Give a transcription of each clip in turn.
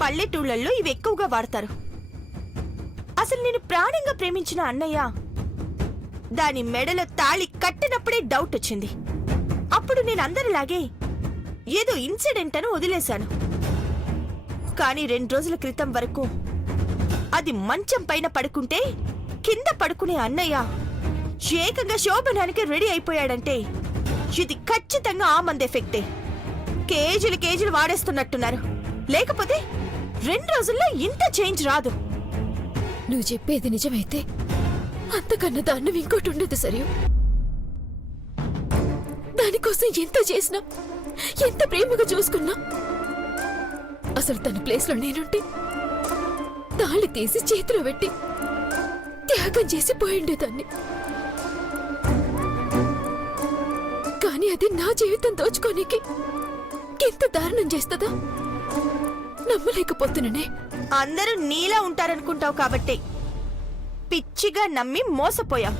పల్లెటూళ్ళల్లో ఇవి ఎక్కువగా వాడతారు. అసలు నేను ప్రాణంగా ప్రేమించిన అన్నయ్య దాని మెడలో తాళి కట్టినప్పుడే డౌట్ వచ్చింది. అప్పుడు నేను అందరిలాగే ఏదో ఇన్సిడెంట్ అని వదిలేశాను. కానీ 2 రోజుల క్రితం వరకు అది మంచం పైన పడుకుంటే కింద పడుకునే అన్నయ్య ఏకంగా శోభనానికి రెడీ అయిపోయాడంటే ఇది ఖచ్చితంగా ఆ మంది ఎఫెక్టే. కేజీలు వాడేస్తున్నట్టున్నారు. లేకపోతే 2 రోజుల్లో ఇంత చేంజ్ రాదు. నువ్వు చెప్పేది నిజమైతే అంతకన్నా దాన్ని ఇంకోటి ఉండదు సరియు. దానికోసం ఎంత చేసినా, ఎంత ప్రేమగా చూసుకున్నా, అసలు తన ప్లేస్లో నేనుంటే తాళి తీసి చేతిలో పెట్టి త్యాగం చేసి పోయిండేదాన్ని. కానీ అది నా జీవితం దోచుకోనికి ఎంత దారుణం చేస్తుందా నమ్మలేకపోతున్నానే. అందరూ నీలా ఉంటారనుకుంటావు కాబట్టి పిచ్చిగా నమ్మి మోసపోయాం.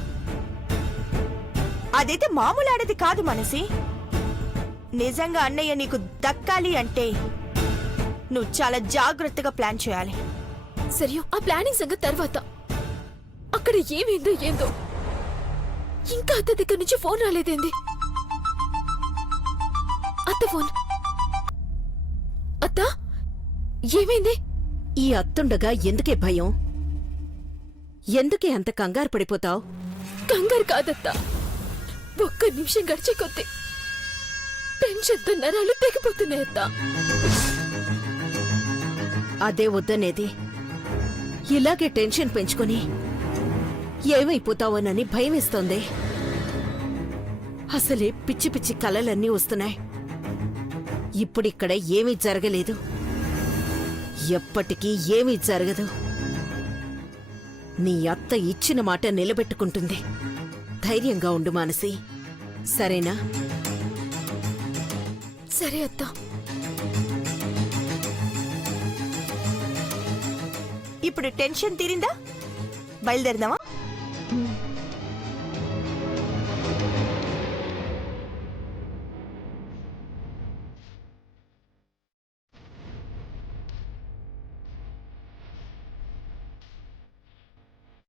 అదైతే మామూలు ఆడది కాదు మనసి. నిజంగా అన్నయ్య నీకు దక్కాలి అంటే నువ్వు చాలా జాగ్రత్తగా ప్లాన్ చేయాలి. సరియో, ఆ ప్లానింగ్ సంగతి తర్వాత. అక్కడ ఏమైందో ఏందో ఇంకా అత్త దగ్గర నుంచి ఫోన్ రాలేదేంది? అత్త ఫోన్. అత్త, ఏమైంది? ఈ అత్తుండగా ఎందుకే భయం? ఎందుకే అంత కంగారు పడిపోతావు? కంగారు కాదత్తా, ఒక్క నిమిషం గడిచే కొద్ది టెన్షన్తో నరాలు తెగిపోతున్నాయత్తా. అదే వద్దనేది. ఇలాగే టెన్షన్ పెంచుకొని ఏమైపోతావోనని భయమేస్తోంది. అసలే పిచ్చి పిచ్చి కలలన్నీ వస్తున్నాయి. ఇప్పుడిక్కడ ఏమీ జరగలేదు, ఎప్పటికీ ఏమీ జరగదు. నీ అత్త ఇచ్చిన మాట నిలబెట్టుకుంటుంది. ధైర్యంగా ఉండు మానసి, సరేనా? సరే అత్త. ఇప్పుడు టెన్షన్ తీరిందా? బయలుదేరదామా?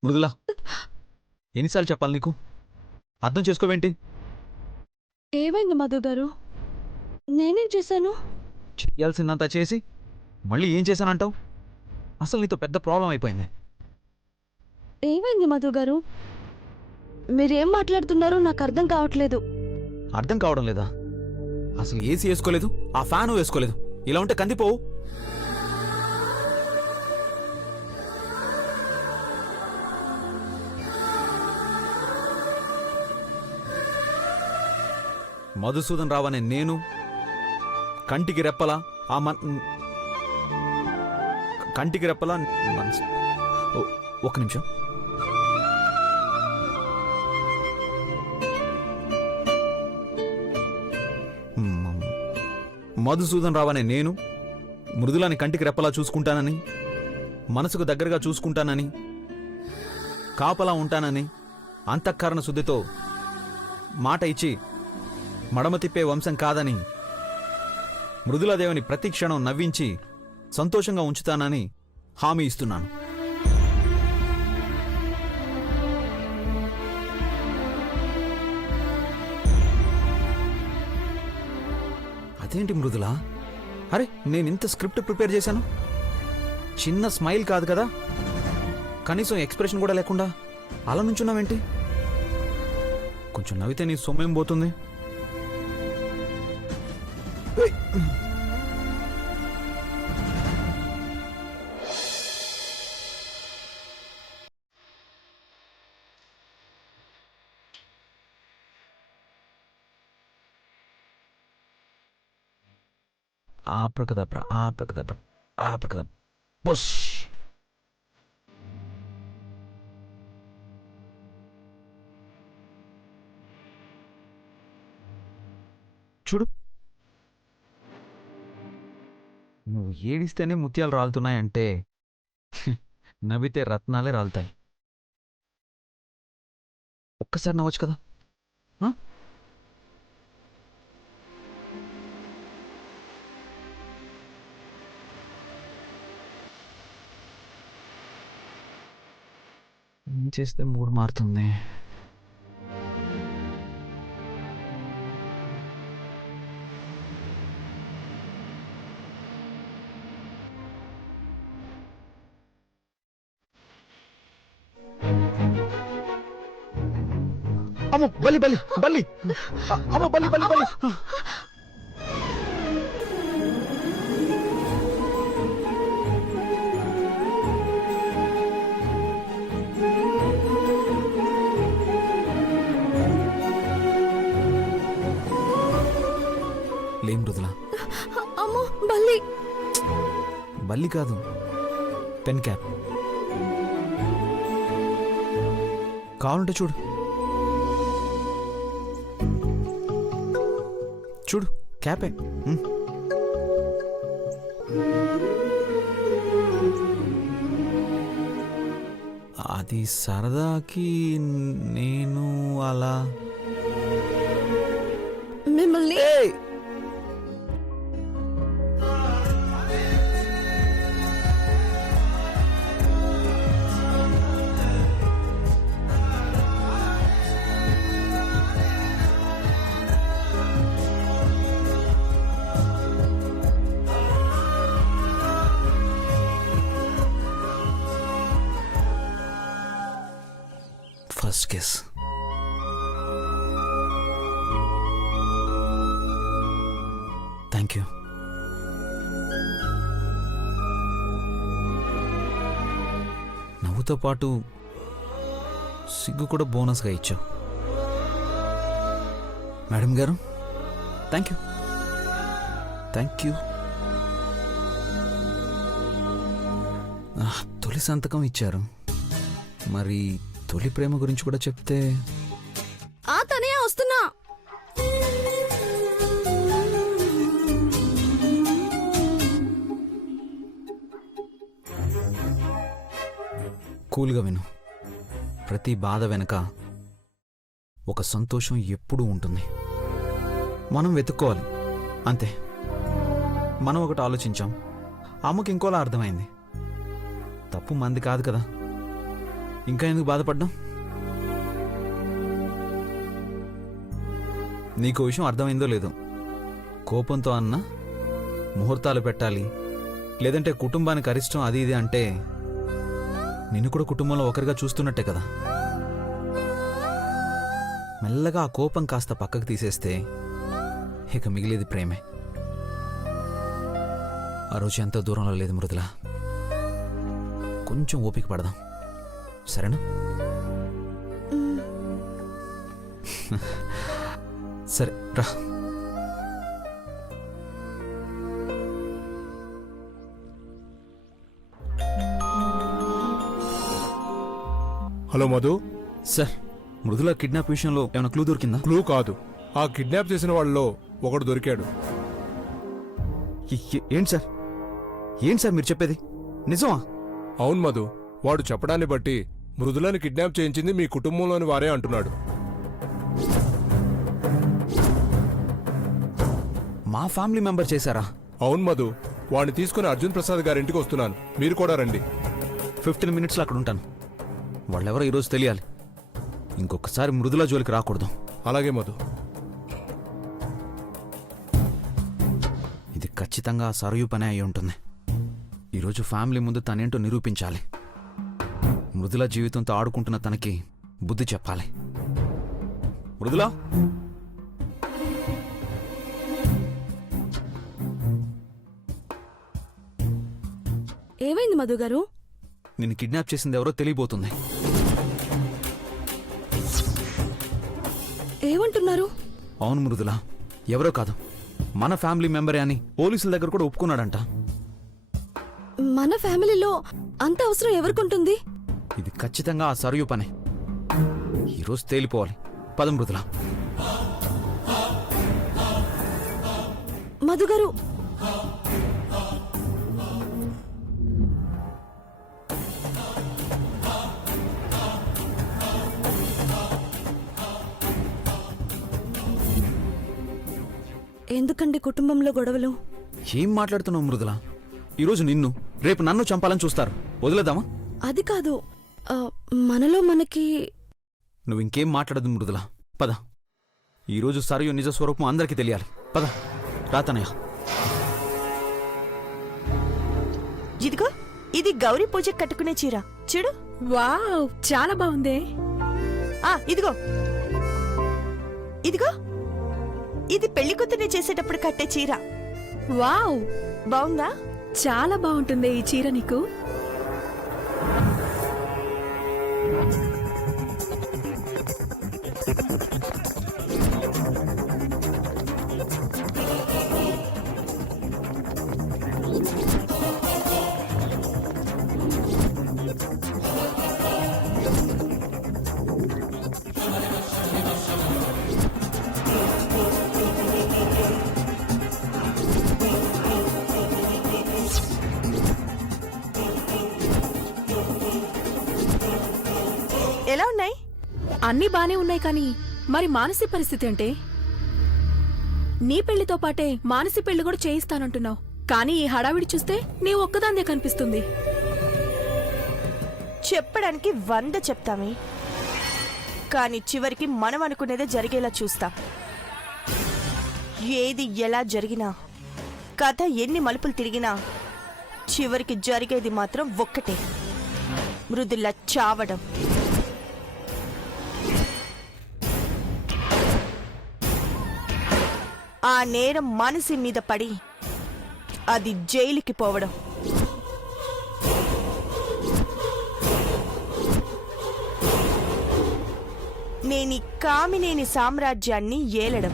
మృదులా, ఎన్నిసార్లు చెప్పాలి నీకు? అర్థం చేసుకోవేంటి? ఏమైంది మధు గారు? నేనేం చేశాను? చెయ్యాల్సిందంతా చేసి మళ్ళీ ఏం చేశానంటావు? అసలు నీతో పెద్ద ప్రాబ్లం అయిపోయింది. ఏమైంది మధు గారు? మీరేం మాట్లాడుతున్నారో నాకు అర్థం కావట్లేదు. అర్థం కావడం లేదా? అసలు ఏసీ వేసుకోలేదు, ఆ ఫ్యాను వేసుకోలేదు. ఇలా ఉంటే కందిపోవు. మధుసూదన్ రావు అనే నేను కంటికి రెప్పలా కంటికి రెప్పలా ఒక్క నిమిషం. మధుసూదన్ రావు అనే నేను మృదులాని కంటికి రెప్పలా చూసుకుంటానని, మనసుకు దగ్గరగా చూసుకుంటానని, కాపలా ఉంటానని అంతఃకరణ శుద్ధితో మాట ఇచ్చి మడమ తిప్పే వంశం కాదని, మృదులాదేవిని ప్రతి క్షణం నవ్వించి సంతోషంగా ఉంచుతానని హామీ ఇస్తున్నాను. అదేంటి మృదులా? అరే, నేనింత స్క్రిప్ట్ ప్రిపేర్ చేశాను. చిన్న స్మైల్ కాదు కదా, కనీసం ఎక్స్ప్రెషన్ కూడా లేకుండా అలా నుంచున్నావేంటి? కొంచెం నవ్వితే నీ సొమ్మేం పోతుంది? Abracadabra, abracadabra, abracadabra. Push. చూడు, నువ్వు ఏడిస్తేనే ముత్యాలు రాలుతున్నాయంటే నవ్వితే రత్నాలే రాలుతాయి. ఒక్కసారి నవ్వచ్చు కదా. ఏం చేస్తే మూడు మారుతుంది? అమ్మో బల్లి బల్లి బల్లి అమ్మో బల్లి బల్లి బల్లి లేం మృదులా, అమ్మో బల్లి. బల్లి కాదు, పెన్ క్యాప్. కావాలంటే చూడు, చూడు క్యాపే. అది సరదాకి నేను అలా మిమ్మల్ని ఫస్ట్ కిస్. Thank you. నవ్వుతో పాటు సిగ్గు కూడా బోనస్గా ఇచ్చావు. మేడం గారు, థ్యాంక్ యూ. Thank you. తొలి సంతకం ఇచ్చారు, మరి తొలి ప్రేమ గురించి కూడా చెప్తే. తనే వస్తున్నా. కూల్గా విను. ప్రతి బాధ వెనక ఒక సంతోషం ఎప్పుడూ ఉంటుంది. మనం వెతుక్కోవాలి అంతే. మనం ఒకటి ఆలోచించాం, అమ్మకి ఇంకోలా అర్థమైంది. తప్పు మంది కాదు కదా, ఇంకా ఎందుకు బాధపడ్డాం? నీకు విషయం అర్థమైందో లేదో, కోపంతో అన్న ముహూర్తాలు పెట్టాలి, లేదంటే కుటుంబానికి అరిష్టం అది ఇది అంటే నిన్ను కూడా కుటుంబంలో ఒకరిగా చూస్తున్నట్టే కదా. మెల్లగా ఆ కోపం కాస్త పక్కకు తీసేస్తే ఇక మిగిలేది ప్రేమే. ఆ రోజు ఎంతో దూరంలో లేదు మృదులా. కొంచెం ఓపిక పడదాం, సరేనా? సరే రా. Hello Madhu. Sir, Mridula kidnap విషయంలో ఏమైనా క్లూ దొరికిందా? క్లూ కాదు, ఆ కిడ్నాప్ చేసిన వాళ్ళలో ఒకడు దొరికాడు. ఏంటి సార్, ఏంటి సార్ మీరు చెప్పేది నిజమా? అవును మధు, వాడు చెప్పడాన్ని బట్టి మృదులని కిడ్నాప్ చేయించింది మీ కుటుంబంలోని వారే అంటున్నాడు. మా ఫ్యామిలీ మెంబర్ చేశారా? అవును మధు, వాడిని తీసుకుని అర్జున్ ప్రసాద్ గారింటికి వస్తున్నాను, మీరు కూడా రండి. 15 మినిట్స్లో అక్కడ ఉంటాను. వాళ్ళెవరో ఈరోజు తెలియాలి. ఇంకొకసారి మృదుల జోలికి రాకూడదు. అలాగే మధు. ఇది ఖచ్చితంగా సరయు పనే అయి ఉంటుంది. ఈరోజు ఫ్యామిలీ ముందు తనేంటో నిరూపించాలి. మృదుల జీవితంతో ఆడుకుంటున్న తనకి బుద్ధి చెప్పాలి. మృదుల, ఏమైంది మధు గారు? నిన్ను కిడ్నాప్ చేసింది ఎవరో తెలియబోతుంది. ఏమంటున్నారు? అవును మృదుల, ఎవరో కాదు, మన ఫ్యామిలీ మెంబరే అని పోలీసుల దగ్గర కూడా ఒప్పుకున్నాడంట. మన ఫ్యామిలీలో అంత అవసరం ఎవరికుంటుంది? ఇది ఖచ్చితంగా ఆ సరయు పనే. ఈరోజు తేలిపోవాలి. పదం మృదుల. మధు గారు, ఎందుకండి కుటుంబంలో గొడవలు? ఏం మాట్లాడుతున్నావు మృదుల? ఈరోజు నిన్ను, రేపు నన్ను చంపాలని చూస్తారు. వదిలేద్దామా? అది కాదు, మనలో మనకి నువ్వు ఇంకేం మాట్లాడదు మృదుల, పద. ఈరోజు సరయు నిజ స్వరూపం అందరికీ తెలియాలి. పద రాతనయ్య. ఇదిగో ఇది గౌరీ పూజకి కట్టుకునే చీర చూడు. వావ్, చాలా బాగుంది. ఇదిగో ఇదిగో ఇది పెళ్లి కూతుర్ని చేసేటప్పుడు కట్టే చీర. వావ్, బాగుందా? చాలా బాగుంటుంది ఈ చీర నీకు. ఎలా ఉన్నాయి? అన్నీ బానే ఉన్నాయి కానీ మరి మానసి పరిస్థితి అంటే? నీ పెళ్లితో పాటే మానసి పెళ్లి కూడా చేయిస్తానంటున్నావు, కానీ ఈ హడావిడి చూస్తే నీ ఒక్కదాందే కనిపిస్తుంది. చెప్పడానికి 100 చెప్తామే, కానీ చివరికి మనం అనుకునేదే జరిగేలా చూస్తాం. ఏది ఎలా జరిగినా, కథ ఎన్ని మలుపులు తిరిగినా చివరికి జరిగేది మాత్రం ఒక్కటే, మృదుల చావడం. ఆ నేరం మనసి మీద పడి అది జైలుకి పోవడం. నేని కామినేని సామ్రాజ్యాన్ని ఏలడం.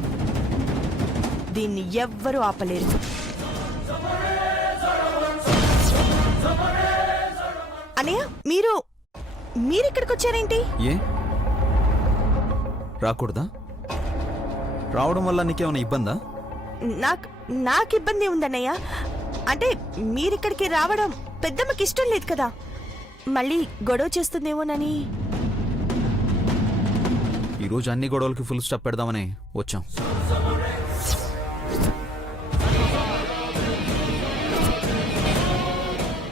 దీన్ని ఎవ్వరూ ఆపలేరు. అనయ్య, మీరిక్కడికి వచ్చారేంటి? ఏ రాకూడదా? రావడం వల్ల నీకేమైనా ఇబ్బందా? నాకు ఇబ్బంది ఉందన్నయ్య. అంటే మీరిక్కడికి రావడం పెద్దమ్మకి ఇష్టం లేదు కదా, మళ్ళీ గొడవ చేస్తుందేమోనని. ఈరోజు అన్ని గొడవలకి ఫుల్ స్టాప్ పెడదామని వచ్చాం.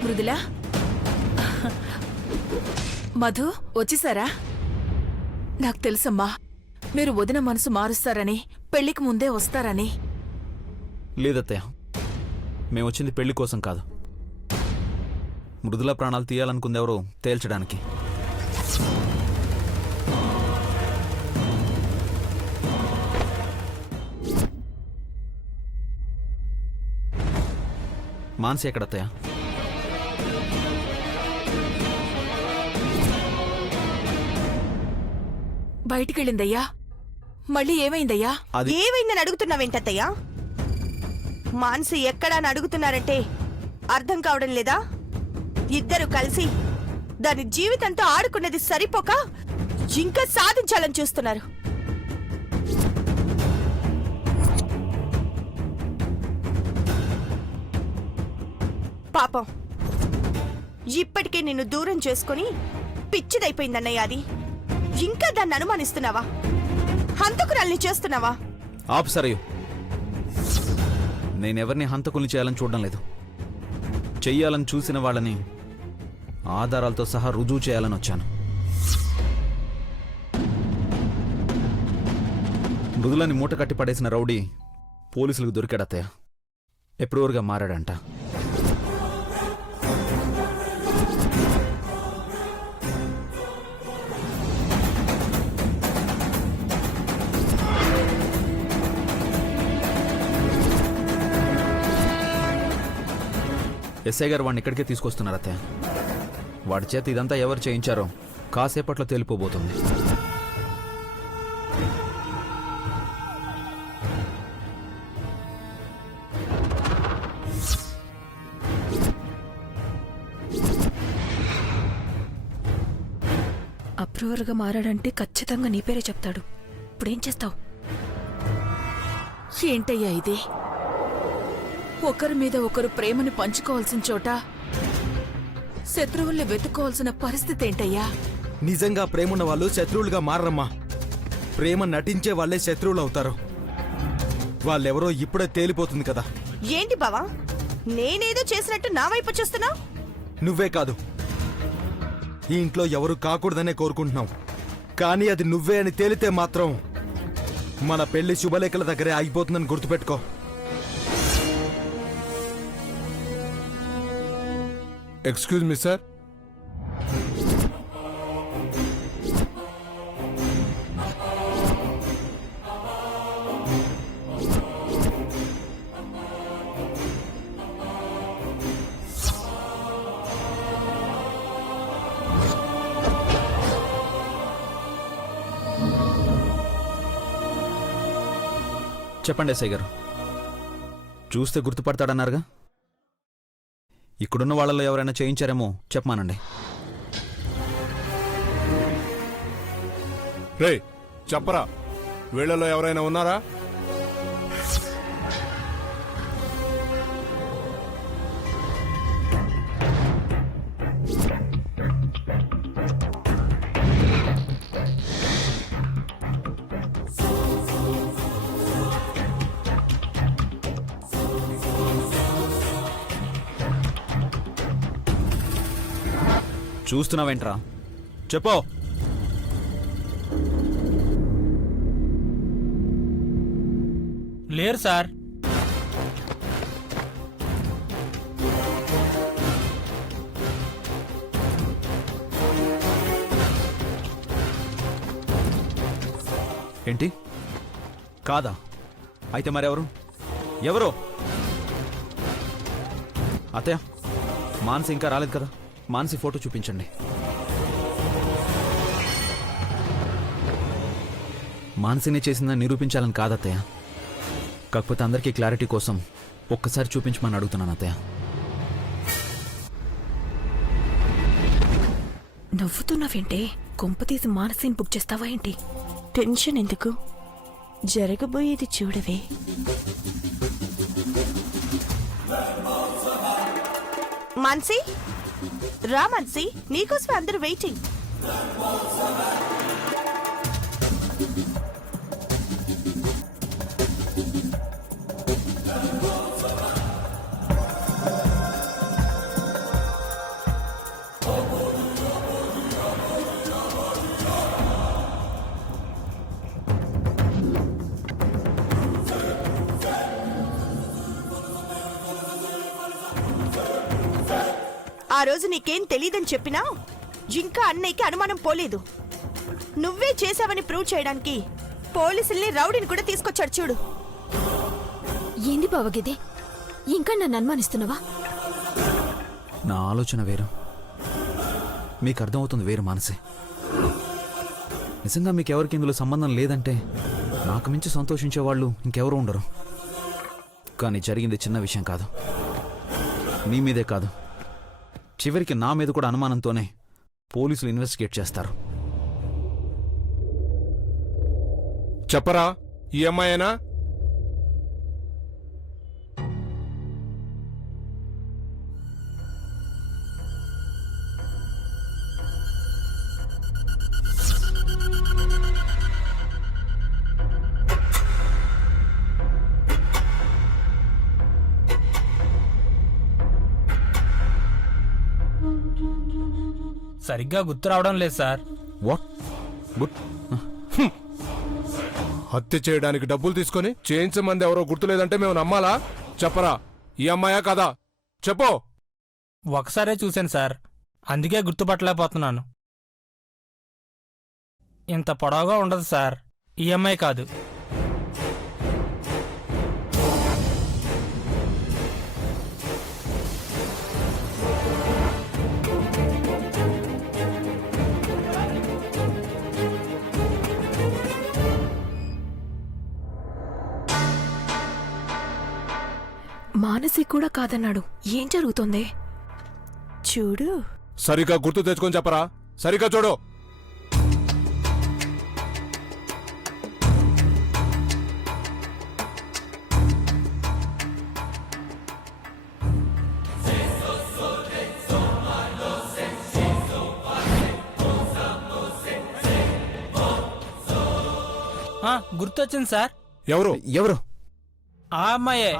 మృదులా, మధు వచ్చేసారా? నాకు తెలుసమ్మా, మీరు వదిన మనసు మారుస్తారని, పెళ్లికి ముందే వస్తారని. లేదత్తయ్య, మేము వచ్చింది పెళ్లి కోసం కాదు. మృదుల ప్రాణాలు తీయాలనుకుందెవరో తేల్చడానికి. మానసి ఎక్కడత్తయ్య? బయటికెళ్ళిందయ్యా. మళ్ళీ ఏమైందయ్యా? ఏమైందని అడుగుతున్నావేంటత్తయ్యా? మానసి ఎక్కడా అని అడుగుతున్నారంటే అర్థం కావడం లేదా? ఇద్దరు కలిసి దాని జీవితంతో ఆడుకున్నది సరిపోక ఇంకా సాధించాలని చూస్తున్నారు. పాపం ఇప్పటికే నిన్ను దూరం చేసుకుని పిచ్చిదైపోయిందన్నయ్య అది. ఇంకా దాన్ని అనుమానిస్తున్నావా? హంతకురాల్ని చేస్తున్నావా? ఆపు సరయు. నేనెవరిని హంతకుల్ని చేయాలని చూడడం లేదు. చెయ్యాలని చూసిన వాళ్ళని ఆధారాలతో సహా రుజువు చేయాలని వచ్చాను. మృదులని మూట కట్టి పడేసిన రౌడీ పోలీసులకు దొరికాడత్తయ్య. ఎప్రూవర్గా మారాడంట. ఎస్ఐ గారు వాడిని ఇక్కడికే తీసుకొస్తున్నారు అత్తయ్య. వాడి చేత ఇదంతా ఎవరు చేయించారో కాసేపట్లో తేలిపోబోతుంది. అప్రూవర్గా మారాడంటే ఖచ్చితంగా నీ పేరే చెప్తాడు. ఇప్పుడేం చేస్తావు? ఏంటయ్యా ఇది? ఒకరి మీద ఒకరు ప్రేమని పంచుకోవాల్సిన చోట శత్రువుల్ని వెతుక్కోవాల్సిన పరిస్థితి ఏంటయ్యా? నిజంగా ప్రేమున్న వాళ్ళు శత్రువులుగా మారమ్మా. ప్రేమ నటించే వాళ్ళే శత్రువులు అవుతారు. వాళ్ళెవరో ఇప్పుడే తేలిపోతుంది కదా. ఏంటి బావా, నేనేదో చేసినట్టు నా వైపు చూస్తున్నావు? నువ్వే కాదు, ఈ ఇంట్లో ఎవరు కాకూడదనే కోరుకుంటున్నాం. కానీ అది నువ్వే అని తేలితే మాత్రం మన పెళ్లి శుభలేఖల దగ్గరే ఆగిపోతుందని గుర్తుపెట్టుకో. Excuse me sir. చెప్పండి ఎస్ఐ గారు. చూస్తే గుర్తుపడతాడన్నారుగా. ఇక్కడున్న వాళ్ళలో ఎవరైనా చేయించారేమో చెప్పమానండి. రే చెప్పరా, వీళ్ళలో ఎవరైనా ఉన్నారా? చూస్తున్నావేంట్రా? చెప్పో. లేరు సార్. ఏంటి కాదా? అయితే మరెవరు? ఎవరు? అత్తయ్య, మానసి ఇంకా రాలేదు కదా. మానసి ఫోటో చూపించండి. మానసిని చేసిందని నిరూపించాలని కాదత్తయ్య. కాకపోతే అందరికీ క్లారిటీ కోసం ఒక్కసారి చూపించమని అడుగుతున్నాను అత్తయ్య. నవ్వుతున్నావేంటే? కొంపతీసి మానసిని బుక్ చేస్తావా ఏంటి? టెన్షన్ ఎందుకు, జరగబోయేది చూడవే. మాన్సీ, రా మాన్సీ, నీకోసమే అందరూ వెయిటింగ్. ఆ రోజు నీకేం తెలీదని చెప్పినా ఇంకా అన్నయ్యకి అనుమానం పోలేదు. నువ్వే చేశావని ప్రూవ్ చేయడానికి పోలీసుల్ని, రౌడీని కూడా తీసుకొచ్చాడు చూడు. ఏంది బావగిది? ఇంకా నన్ను అనుమానిస్తున్నావా? నా ఆలోచన వేరు, మీకు అర్థమవుతుంది వేరు మానసి. నిజంగా మీకెవరికి ఇందులో సంబంధం లేదంటే నాకు మించి సంతోషించే వాళ్ళు ఇంకెవరూ ఉండరు. కానీ జరిగింది చిన్న విషయం కాదు. నీ మీదే కాదు, చివరికి నా మీద కూడా అనుమానంతోనే పోలీసులు ఇన్వెస్టిగేట్ చేస్తారు. చెప్పరా, ఈ అమ్మాయేనా? సరిగ్గా గుర్తు రావడం లేదు సార్. వాట్? గుడ్. హత్య చేయడానికి డబ్బులు తీసుకొని చేయించే మంది ఎవరో గుర్తులేదంటే మేము నమ్మాలా? చెప్పరా, ఈ అమ్మాయా కదా? చెప్పో. ఒకసారే చూశాను సార్, అందుకే గుర్తుపట్టలేకపోతున్నాను. ఇంత పొడవుగా ఉండదు సార్, ఈ అమ్మాయి కాదు. మానసి కూడా కాదన్నాడు. ఏం జరుగుతోంది? చూడు. సరిగ్గా గుర్తు తెచ్చుకొని చెప్పరా, సరిగ్గా చూడు. గుర్తొచ్చింది సార్. ఎవరు? ఎవరు? ఆ అమ్మాయే.